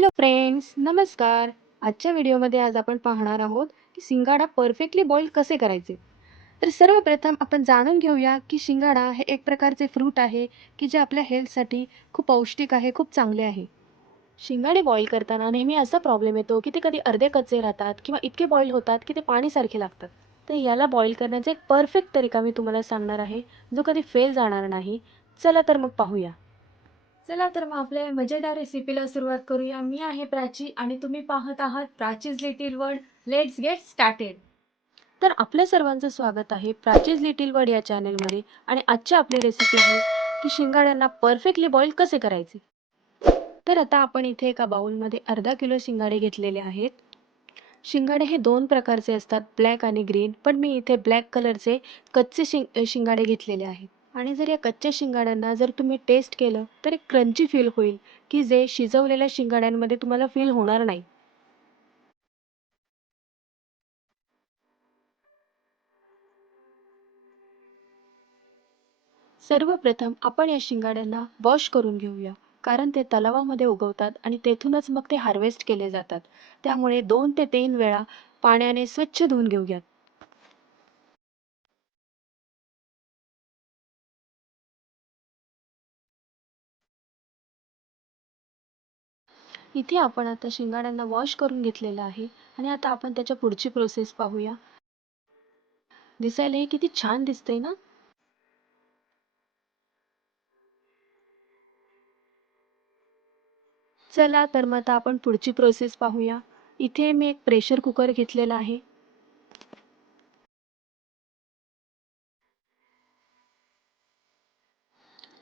Hello friends नमस्कार. आजच्या व्हिडिओमध्ये आज आपण पाहणार आहोत की शिंगाडा परफेक्टली बॉईल कसे करायचे? तर सर्वप्रथम आपण जाणून घेऊया की शिंगाडा हे एक प्रकारचे फ्रूट आहे की जे आपल्या हेल्थसाठी खूप पौष्टिक आहे खूप चांगले आहे. शिंगाडे बॉईल करताना नेहमी असा प्रॉब्लेम येतो की ते कधी अर्धे कच्चे राहतात किंवा इतके बॉईल होतात की ते पाणीसारखे लागतात. तर याला बॉईल करण्याचा एक परफेक्ट तरीका मी तुम्हाला सांगणार आहे जो कधी फेल जाणार नाही. चला तर मग पाहूया. चला तर मग आपल्या मजेदार रेसिपीला सुरुवात करूया. मी आहे प्राची आणि तुम्ही पाहत आहात Prachi's little world let's get started तर आपल्या सर्वांचं स्वागत आहे प्राचीज लिटिल वर्ड या चॅनलमध्ये आणि आजची आपली रेसिपी आहे की शिंगाड्यांना परफेक्टली बॉईल कसे करायचे. तर आता आपण इथे एका बाउलमध्ये अर्धा किलो शिंगाडे घेतलेले आहेत. शिंगाडे हे दोन प्रकारचे असतात ब्लॅक आणि ग्रीन पण मी इथे ब्लॅक कलरचे कच्चे शिंग शिंगाडे घेतलेले आहेत. आणि जर या कच्च्या शिंगाड्यांना जर तुम्ही टेस्ट केलं तर एक क्रंची फील होईल की जे शिजवलेल्या शिंगाड्यांमध्ये तुम्हाला फील होणार नाही. सर्वप्रथम आपण या शिंगाड्यांना वॉश करून घेऊया कारण ते तलावामध्ये उगवतात आणि तेथूनच मग ते हार्वेस्ट केले जातात. त्यामुळे दोन ते तीन वेळा पाण्याने स्वच्छ धुवून घेऊयात. इथे आपण आता शिंगाड्यांना वॉश करून घेतलेलं आहे आणि आता आपण त्याच्या पुढची प्रोसेस पाहूया. दिसायला हे किती छान दिसतंय ना? चला तर मग आता आपण पुढची प्रोसेस पाहूया. इथे मी एक प्रेशर कुकर घेतलेला आहे.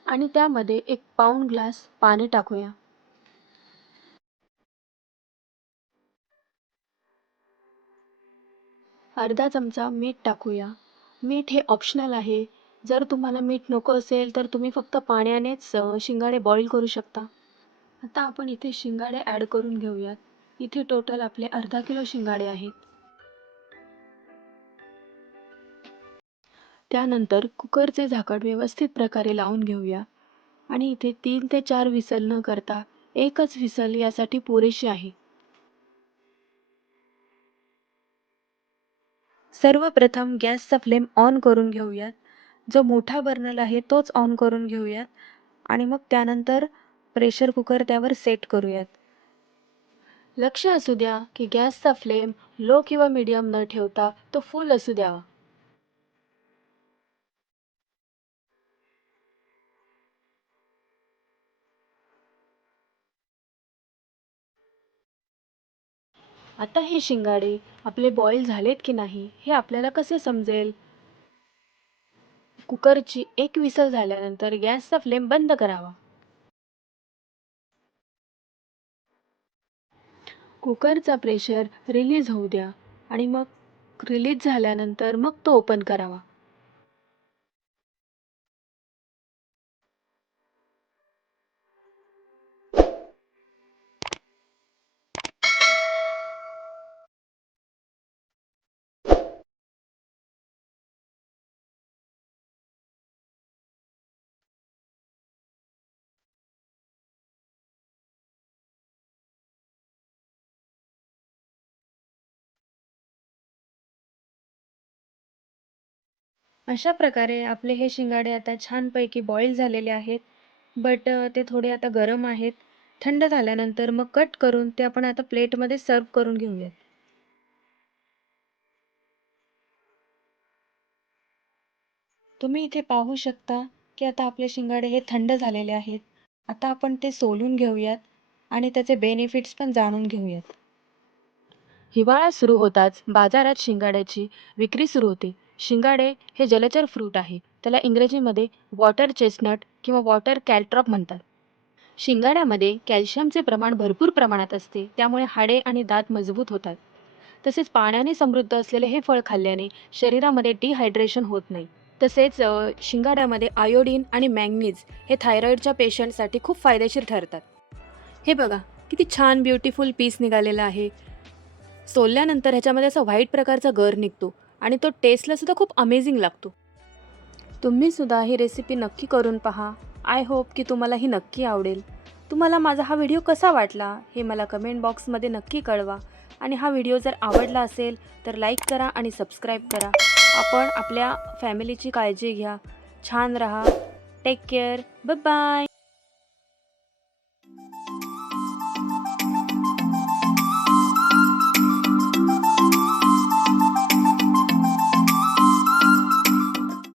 आणि त्यामध्ये एक पाऊण ग्लास पाणी टाकूया. अर्धा चमचा मीठ टाकूया. मीठ हे ऑप्शनल आहे. जर तुम्हाला मीठ नको असेल तर तुम्ही फक्त पाण्यानेच शिंगाडे बॉईल करू शकता. आता आपण इथे शिंगाडे ॲड करून घेऊयात. इथे टोटल आपले अर्धा किलो शिंगाडे आहेत. त्यानंतर कुकरचे झाकण व्यवस्थित प्रकारे लावून घेऊया. आणि इथे तीन ते चार विसल न करता एकच विसल यासाठी पुरेशी आहे. सर्वप्रथम गॅसचा फ्लेम ऑन करून घेऊयात. जो मोठा बर्नल आहे तोच ऑन करून घेऊयात. आणि मग त्यानंतर प्रेशर कुकर त्यावर सेट करूयात. लक्ष असू द्या की गॅसचा फ्लेम लो किंवा मीडियम न ठेवता तो फुल असू द्यावा. आता हे शिंगाडे आपले बॉईल झालेत की नाही हे आपल्याला कसे समजेल? कुकरची एक विसल झाल्यानंतर गॅसचा फ्लेम बंद करावा. कुकरचा प्रेशर रिलीज होऊ द्या आणि मग रिलीज झाल्यानंतर मग तो ओपन करावा. अशा प्रकारे आपले हे शिंगाडे आता छानपैकी बॉईल झालेले आहेत. बट ते थोडे आता गरम आहेत. थंड झाल्यानंतर मग कट करून ते आपण आता प्लेटमध्ये सर्व करून घेऊयात. तुम्ही इथे पाहू शकता की आता आपले शिंगाडे हे थंड झालेले आहेत. आता आपण ते सोलून घेऊयात आणि त्याचे बेनिफिट्स पण जाणून घेऊयात. हिवाळा सुरू होताच बाजारात शिंगाड्याची विक्री सुरू होते. शिंगाडे हे जलचर फ्रूट आहे. त्याला इंग्रजीमध्ये वॉटर चेस्टनट किंवा वॉटर कॅल्ट्रॉप म्हणतात. शिंगाड्यामध्ये कॅल्शियमचे प्रमाण भरपूर प्रमाणात असते. त्यामुळे हाडे आणि दात मजबूत होतात. तसेच पाण्याने समृद्ध असलेले हे फळ खाल्ल्याने शरीरामध्ये डिहायड्रेशन होत नाही. तसेच शिंगाड्यामध्ये आयोडीन आणि मॅंगनीज हे थायरॉईडच्या पेशंटसाठी खूप फायदेशीर ठरतात. हे बघा किती छान ब्युटिफुल पीस निघालेला आहे. सोलल्यानंतर ह्याच्यामध्ये असा व्हाईट प्रकारचा गर निघतो. आणि तो टेस्टलासुद्धा खूप अमेझिंग लागतो. तुम्हीसुद्धा ही रेसिपी नक्की करून पहा. आय होप की तुम्हाला ही नक्की आवडेल. तुम्हाला माझा हा व्हिडिओ कसा वाटला हे मला कमेंट बॉक्समध्ये नक्की कळवा. आणि हा व्हिडिओ जर आवडला असेल तर लाईक करा आणि सबस्क्राईब करा. आपण आपल्या फॅमिलीची काळजी घ्या. छान राहा. Take care bye